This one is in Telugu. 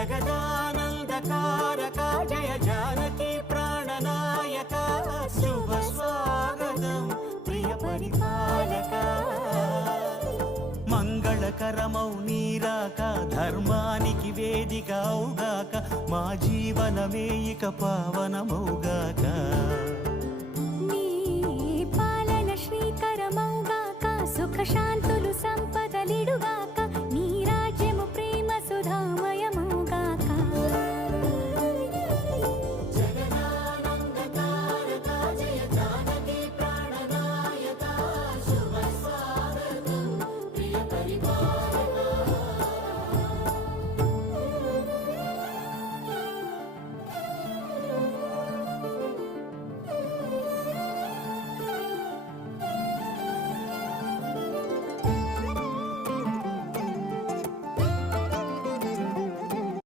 జగదానందకారక జయ జానకి ప్రాణనాయక శుభ స్వాగతం ప్రియ పరిపాలక మంగళకరమౌ నీరాక ధర్మానికి వేదిక అవుగాక మా జీవనమే ఇక పావనమౌగాక నీ పాలన శ్రీకరమౌగాక సుఖ శాంతులు సంపదలిడుగాక